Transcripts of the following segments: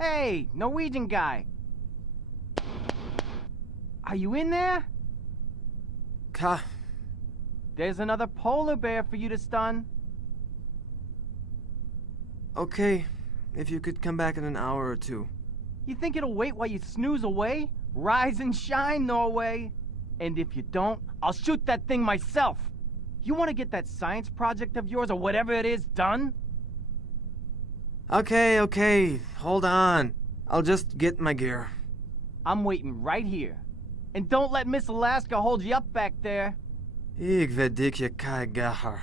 Hey, Norwegian guy. Are you in there? There's another polar bear for you to stun. Okay, if you could come back in an hour or two. You think it'll wait while you snooze away? Rise and shine, Norway. And if you don't, I'll shoot that thing myself. You want to get that science project of yours or whatever it is done? Okay, hold on. I'll just get my gear. I'm waiting right here. And don't let Miss Alaska hold you up back there. Ik weet dik je keigaar.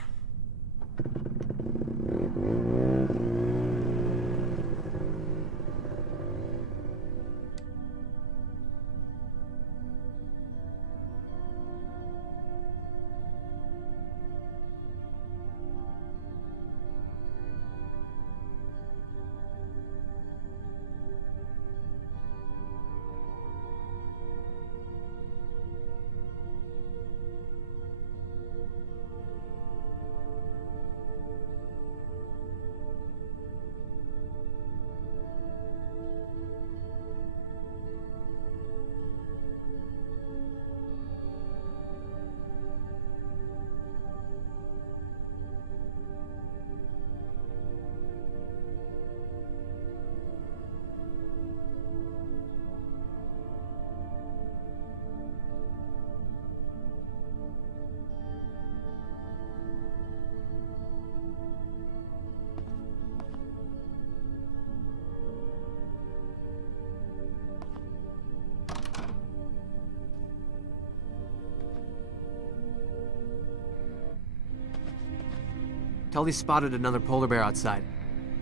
Tully spotted another polar bear outside.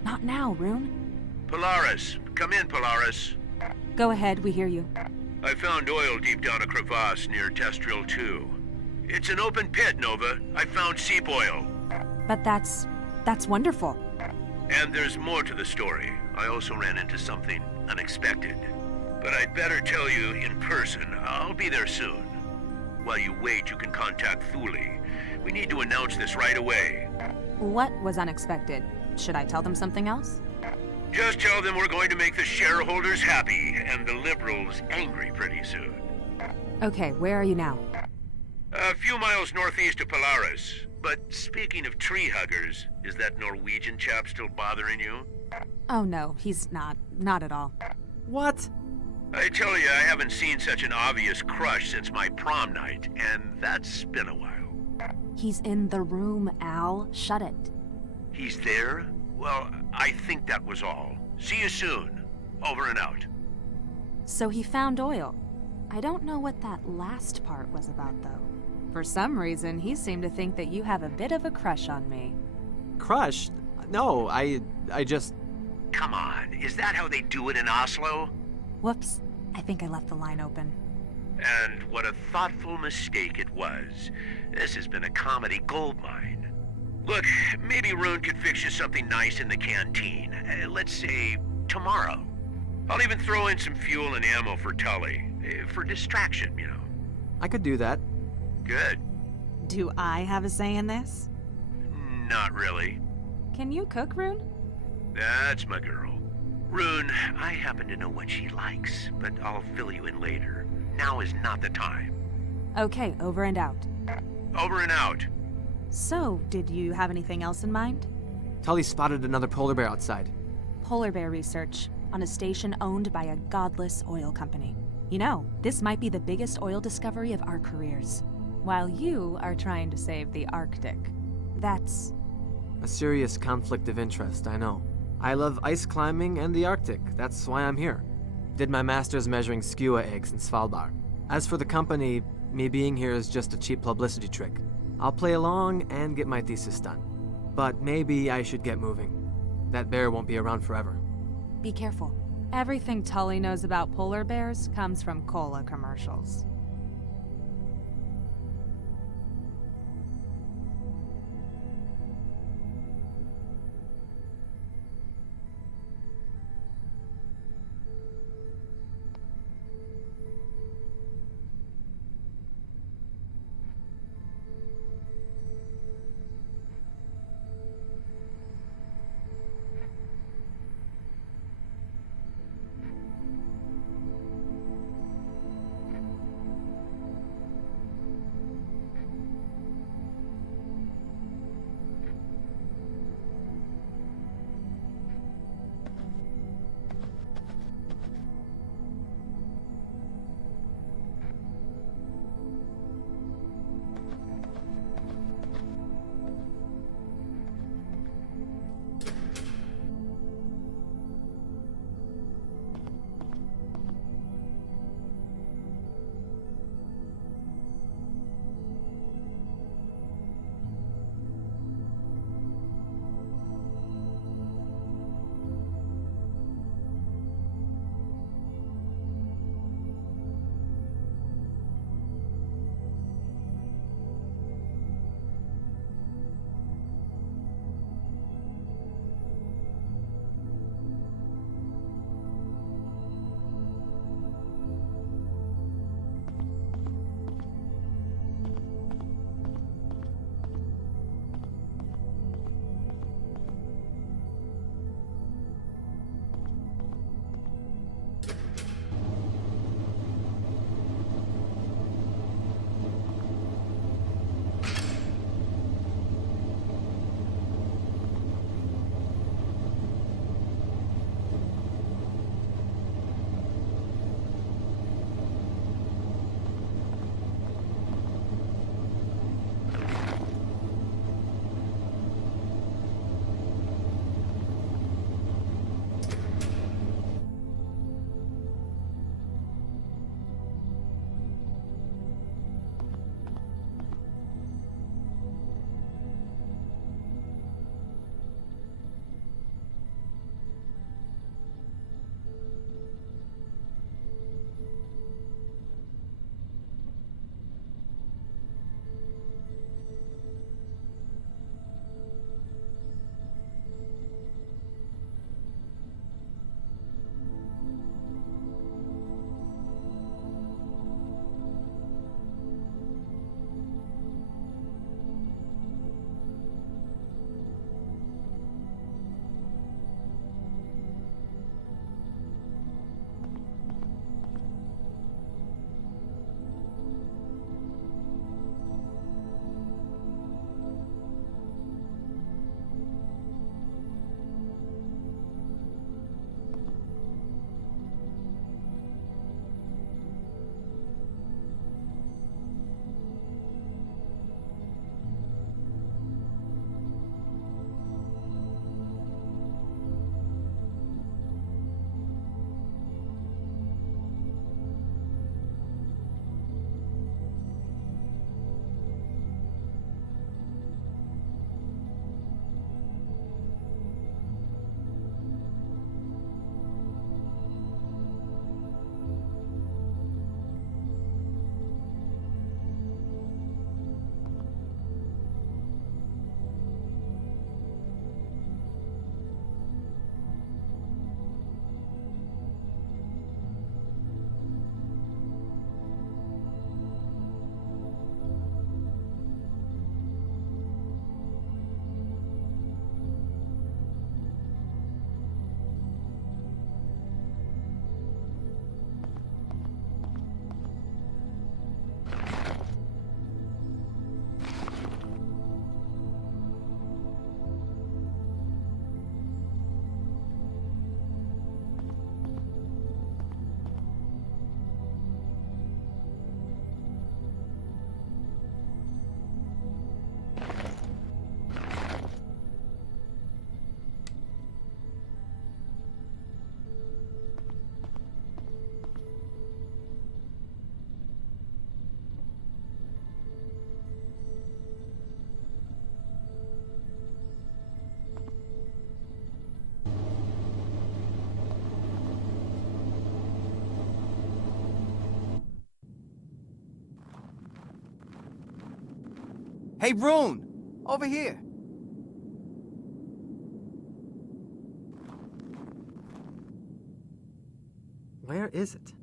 Not now, Rune. Polaris. Come in, Polaris. Go ahead, we hear you. I found oil deep down a crevasse near Terrestrial 2. It's an open pit, Nova. I found seep oil. But that's wonderful. And there's more to the story. I also ran into something unexpected. But I'd better tell you in person. I'll be there soon. While you wait, you can contact Thule. We need to announce this right away. What was unexpected? Should I tell them something else? Just tell them we're going to make the shareholders happy and the liberals angry pretty soon. Okay, where are you now? A few miles northeast of Polaris. But speaking of tree huggers, is that Norwegian chap still bothering you? Oh no, he's not. Not at all. What? I tell you, I haven't seen such an obvious crush since my prom night, and that's been a while. He's in the room, Al. Shut it. He's there? Well, I think that was all. See you soon. Over and out. So he found oil. I don't know what that last part was about, though. For some reason, he seemed to think that you have a bit of a crush on me. Crush? No, I just... Come on, is that how they do it in Oslo? Whoops. I think I left the line open. And what a thoughtful mistake it was. This has been a comedy goldmine. Look, maybe Rune could fix you something nice in the canteen. Let's say tomorrow. I'll even throw in some fuel and ammo for Tully. For distraction, you know. I could do that. Good. Do I have a say in this? Not really. Can you cook, Rune? That's my girl. Rune, I happen to know what she likes, but I'll fill you in later. Now is not the time. Okay, over and out. Over and out. So, did you have anything else in mind? Tully spotted another polar bear outside. Polar bear research on a station owned by a godless oil company. You know, this might be the biggest oil discovery of our careers. While you are trying to save the Arctic. That's... A serious conflict of interest, I know. I love ice climbing and the Arctic. That's why I'm here. Did my master's measuring skua eggs in Svalbard. As for the company, me being here is just a cheap publicity trick. I'll play along and get my thesis done. But maybe I should get moving. That bear won't be around forever. Be careful. Everything Tully knows about polar bears comes from cola commercials. Hey, Rune! Over here. Where is it?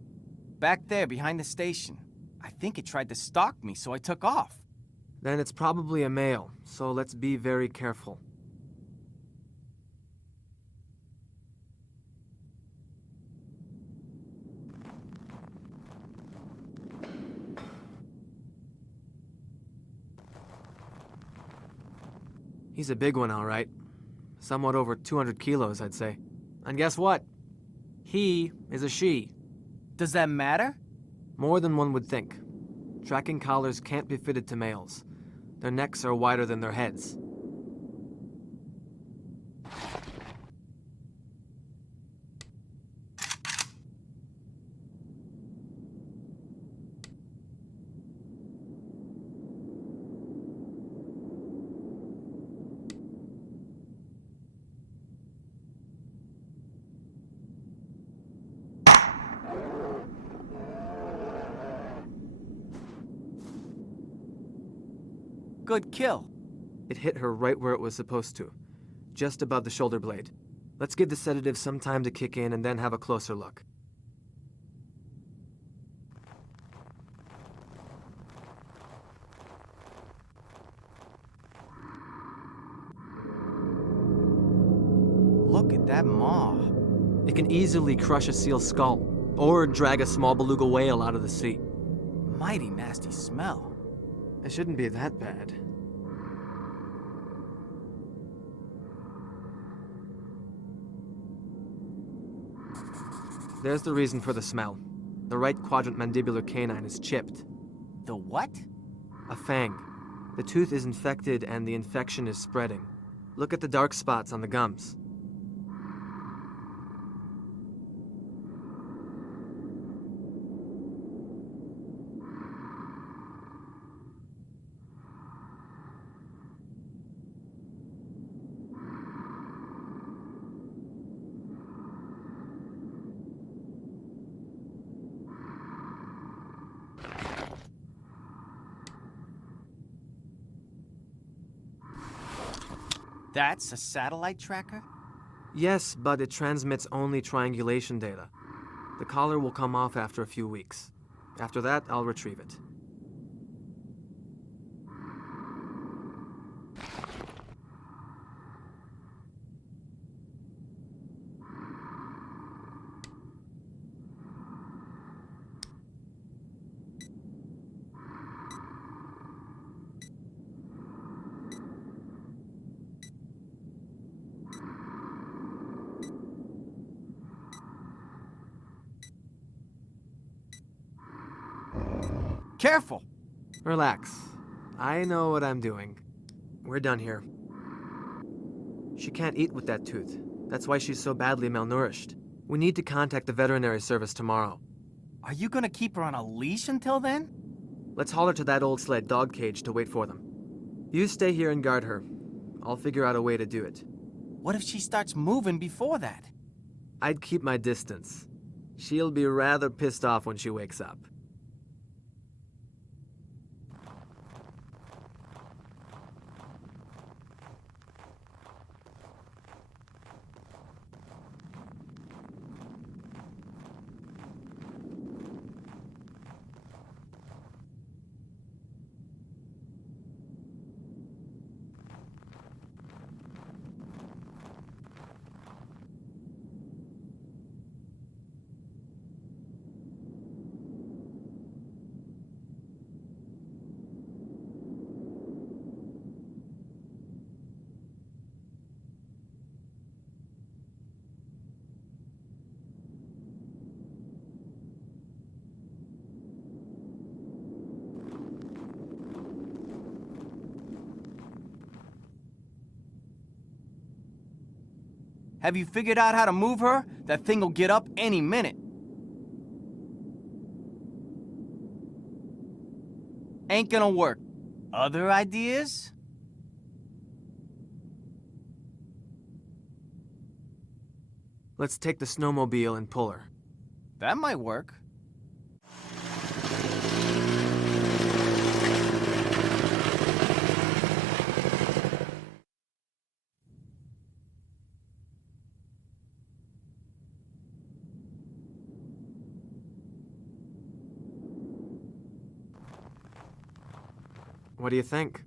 Back there, behind the station. I think it tried to stalk me, so I took off. Then it's probably a male, so let's be very careful. He's a big one, all right. Somewhat over 200 kilos, I'd say. And guess what? He is a she. Does that matter? More than one would think. Tracking collars can't be fitted to males. Their necks are wider than their heads. Good kill. It hit her right where it was supposed to, just above the shoulder blade. Let's give the sedative some time to kick in and then have a closer look. Look at that maw. It can easily crush a seal's skull, or drag a small beluga whale out of the sea. Mighty nasty smell. It shouldn't be that bad. There's the reason for the smell. The right quadrant mandibular canine is chipped. The what? A fang. The tooth is infected and the infection is spreading. Look at the dark spots on the gums. That's a satellite tracker? Yes, but it transmits only triangulation data. The collar will come off after a few weeks. After that, I'll retrieve it. Careful! Relax. I know what I'm doing. We're done here. She can't eat with that tooth. That's why she's so badly malnourished. We need to contact the veterinary service tomorrow. Are you gonna keep her on a leash until then? Let's haul her to that old sled dog cage to wait for them. You stay here and guard her. I'll figure out a way to do it. What if she starts moving before that? I'd keep my distance. She'll be rather pissed off when she wakes up. Have you figured out how to move her? That thing will get up any minute. Ain't gonna work. Other ideas? Let's take the snowmobile and pull her. That might work. What do you think?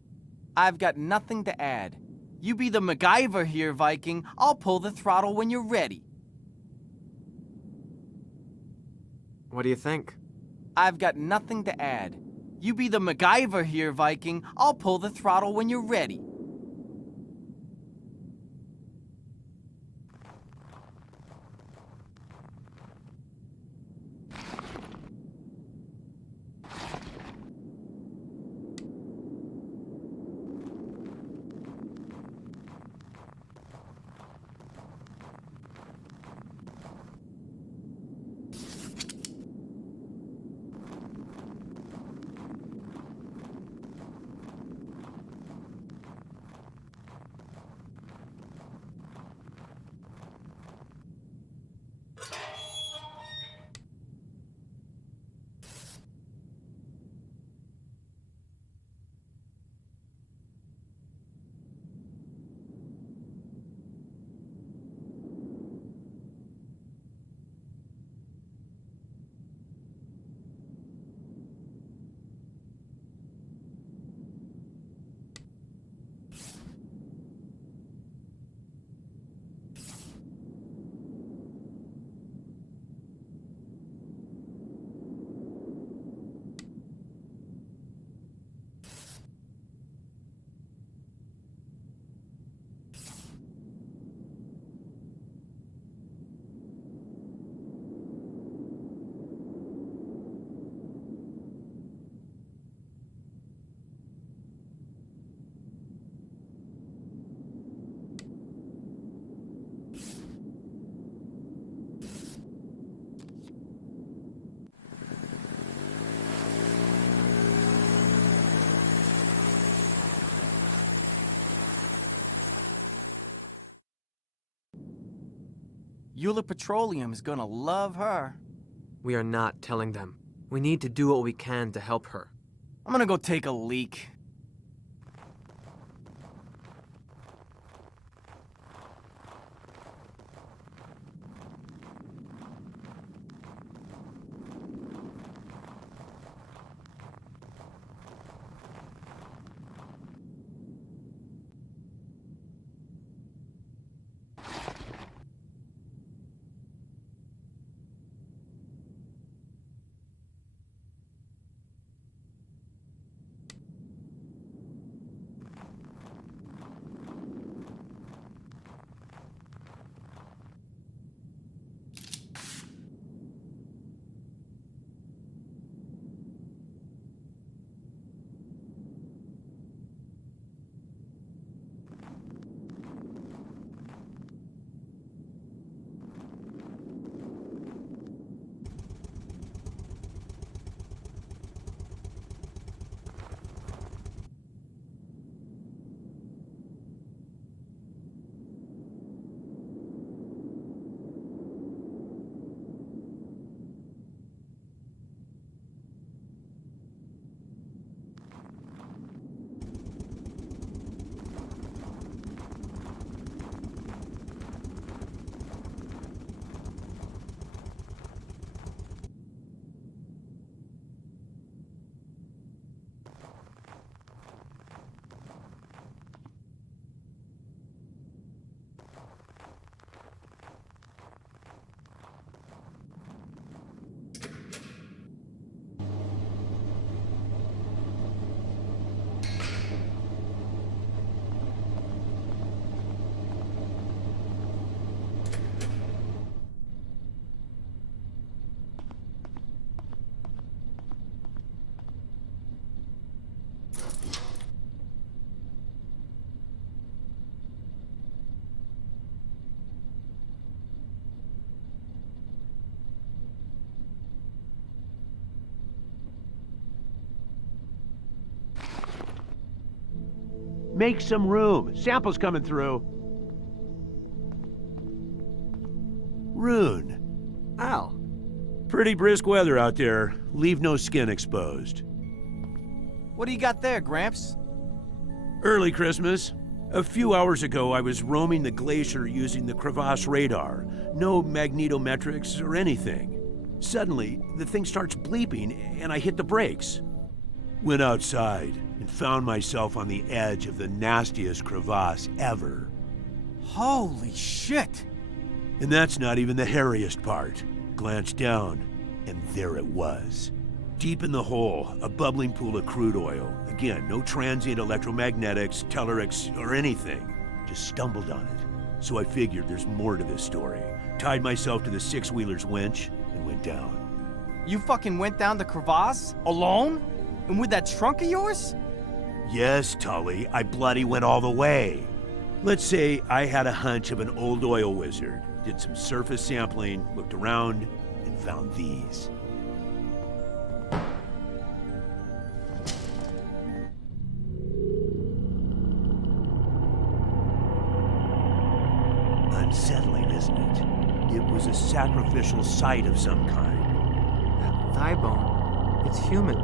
I've got nothing to add. You be the MacGyver here, Viking. I'll pull the throttle when you're ready. What do you think? I've got nothing to add. You be the MacGyver here, Viking. I'll pull the throttle when you're ready. Euler Petroleum is gonna love her. We are not telling them. We need to do what we can to help her. I'm gonna go take a leak. Make some room. Samples coming through. Rune. Al. Pretty brisk weather out there. Leave no skin exposed. What do you got there, Gramps? Early Christmas. A few hours ago, I was roaming the glacier using the crevasse radar. No magnetometrics or anything. Suddenly, the thing starts bleeping, and I hit the brakes. Went outside and found myself on the edge of the nastiest crevasse ever. Holy shit! And that's not even the hairiest part. Glanced down, and there it was. Deep in the hole, a bubbling pool of crude oil. Again, no transient electromagnetics, tellurics, or anything. Just stumbled on it. So I figured there's more to this story. Tied myself to the six-wheeler's winch and went down. You fucking went down the crevasse? Alone? And with that trunk of yours? Yes, Tully, I bloody went all the way. Let's say I had a hunch of an old oil wizard, did some surface sampling, looked around, and found these. Unsettling, isn't it? It was a sacrificial site of some kind. That thigh bone, it's human.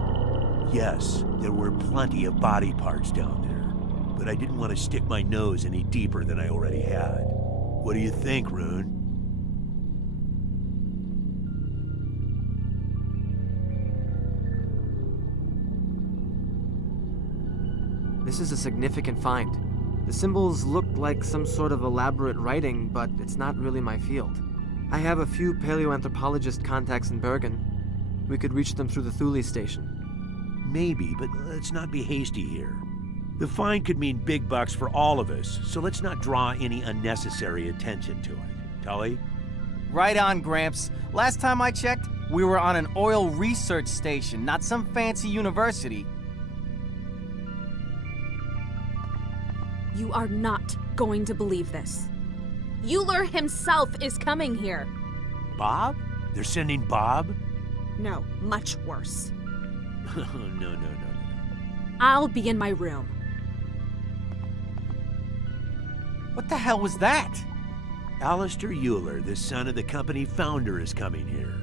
Yes, there were plenty of body parts down there, but I didn't want to stick my nose any deeper than I already had. What do you think, Rune? This is a significant find. The symbols look like some sort of elaborate writing, but it's not really my field. I have a few paleoanthropologist contacts in Bergen. We could reach them through the Thule station. Maybe, but let's not be hasty here. The find could mean big bucks for all of us, so let's not draw any unnecessary attention to it. Tully? Right on, Gramps. Last time I checked, we were on an oil research station, not some fancy university. You are not going to believe this. Euler himself is coming here. Bob? They're sending Bob? No, much worse. No. I'll be in my room. What the hell was that? Alistair Euler, the son of the company founder, is coming here.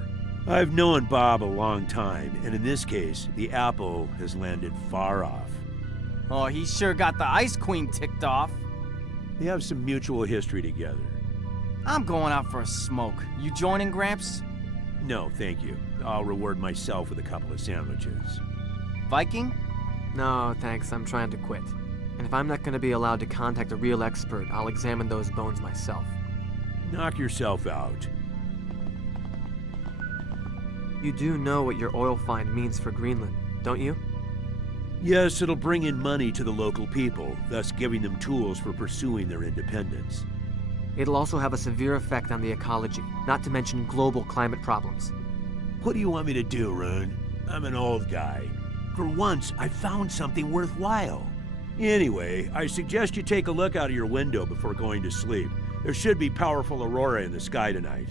I've known Bob a long time, and in this case, the apple has landed far off. Oh, he sure got the Ice Queen ticked off. They have some mutual history together. I'm going out for a smoke. You joining, Gramps? No, thank you. I'll reward myself with a couple of sandwiches. Viking? No, thanks, I'm trying to quit. And if I'm not going to be allowed to contact a real expert, I'll examine those bones myself. Knock yourself out. You do know what your oil find means for Greenland, don't you? Yes, it'll bring in money to the local people, thus giving them tools for pursuing their independence. It'll also have a severe effect on the ecology, not to mention global climate problems. What do you want me to do, Rune? I'm an old guy. For once, I found something worthwhile. Anyway, I suggest you take a look out of your window before going to sleep. There should be powerful aurora in the sky tonight.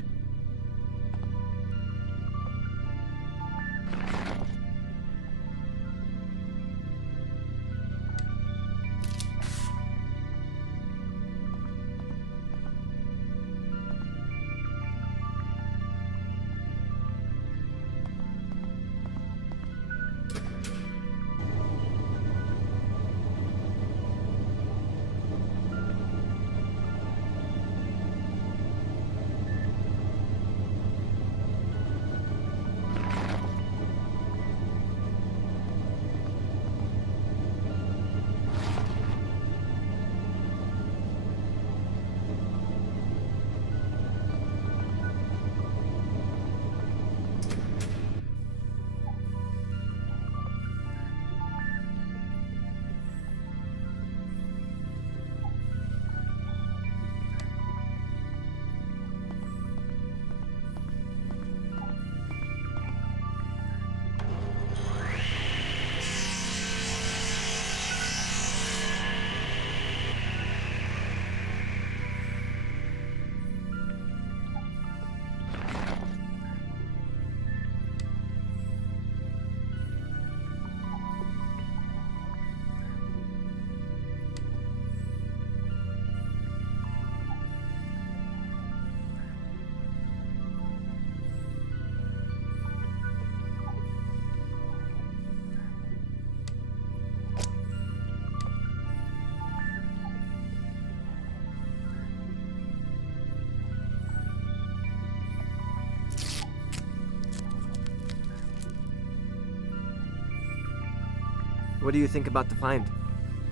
What do you think about the find?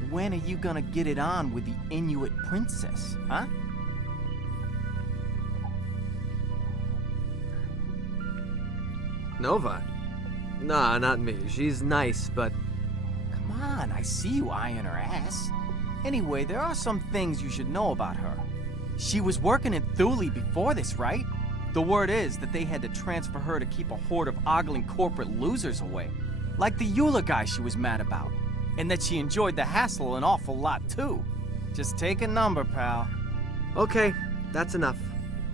When are you gonna get it on with the Inuit princess, huh? Nova? Nah, not me. She's nice, but... Come on, I see you eyeing her ass. Anyway, there are some things you should know about her. She was working in Thule before this, right? The word is that they had to transfer her to keep a horde of ogling corporate losers away. Like the Eula guy she was mad about. And that she enjoyed the hassle an awful lot, too. Just take a number, pal. Okay, that's enough.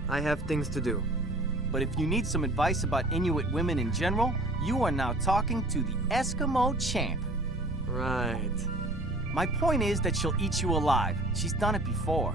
I have things to do. But if you need some advice about Inuit women in general, you are now talking to the Eskimo champ. Right. My point is that she'll eat you alive. She's done it before.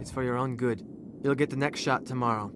It's for your own good. You'll get the next shot tomorrow.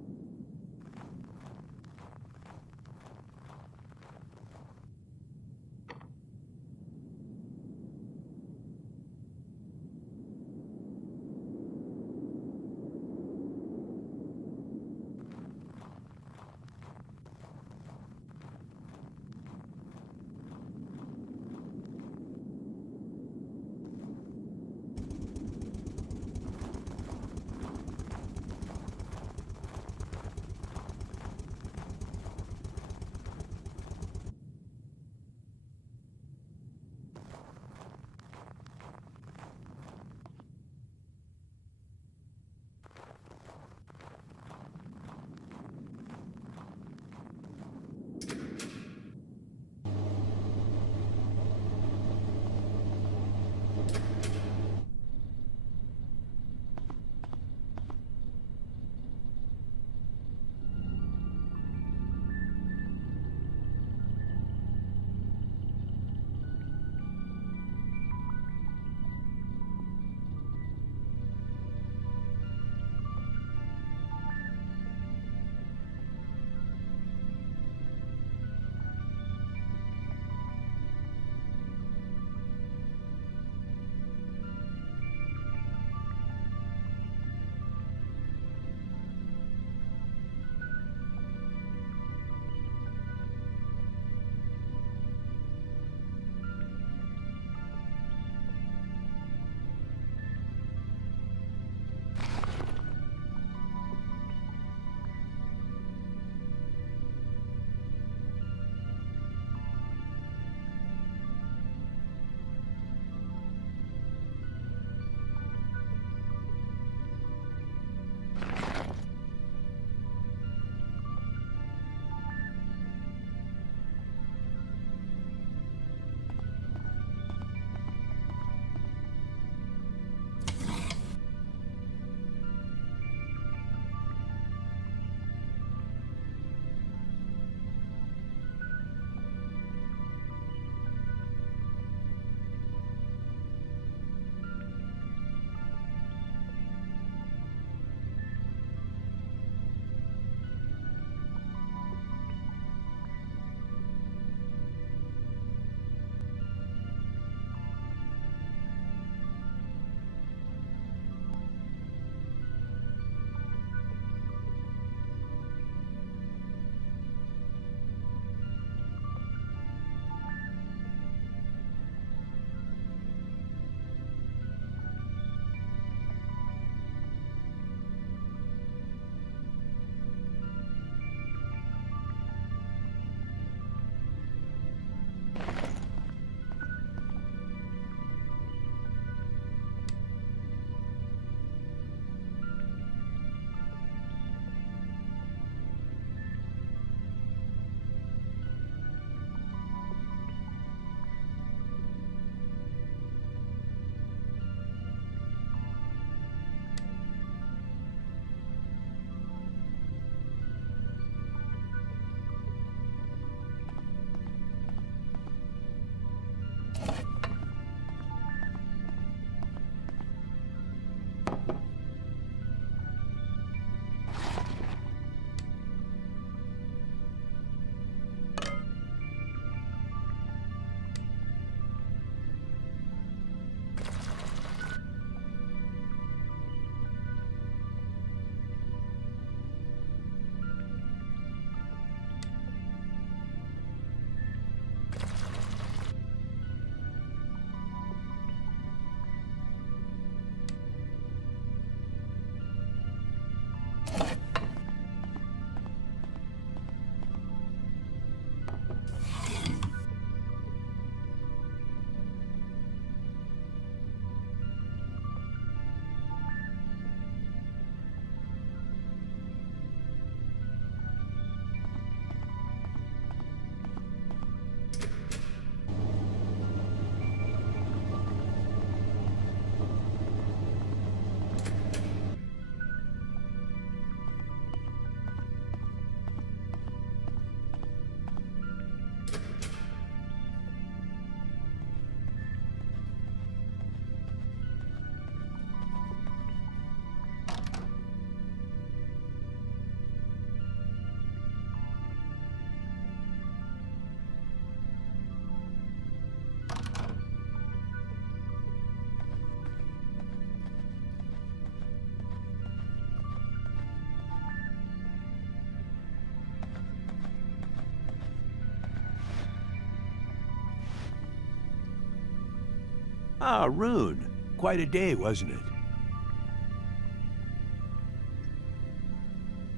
Ah, Rune. Quite a day, wasn't it?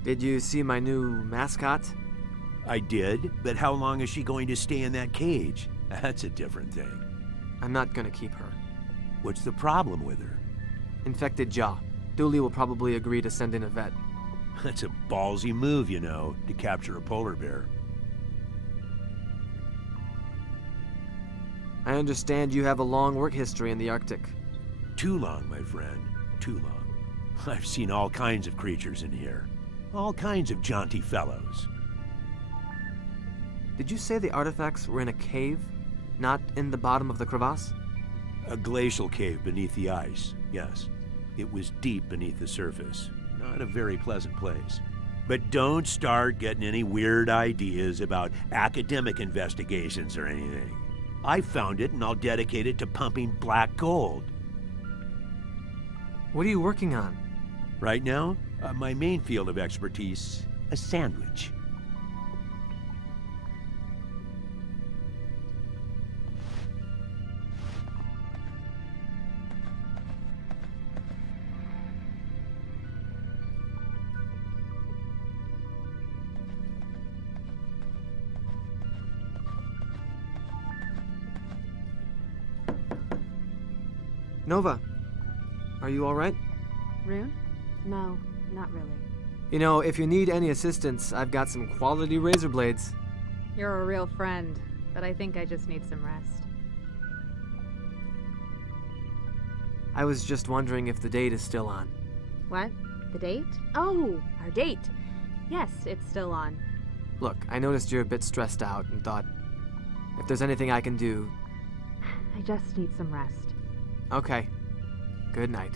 Did you see my new mascot? I did, but how long is she going to stay in that cage? That's a different thing. I'm not gonna keep her. What's the problem with her? Infected jaw. Dooley will probably agree to send in a vet. That's a ballsy move, you know, to capture a polar bear. I understand you have a long work history in the Arctic. Too long, my friend. Too long. I've seen all kinds of creatures in here. All kinds of jaunty fellows. Did you say the artifacts were in a cave? Not in the bottom of the crevasse? A glacial cave beneath the ice, yes. It was deep beneath the surface. Not a very pleasant place. But don't start getting any weird ideas about academic investigations or anything. I found it and I'll dedicate it to pumping black gold. What are you working on? Right now, my main field of expertise, a sandwich. Nova, are you all right? Rune? No, not really. You know, if you need any assistance, I've got some quality razor blades. You're a real friend, but I think I just need some rest. I was just wondering if the date is still on. What? The date? Oh, our date. Yes, it's still on. Look, I noticed you're a bit stressed out and thought, if there's anything I can do... I just need some rest. Okay. Good night.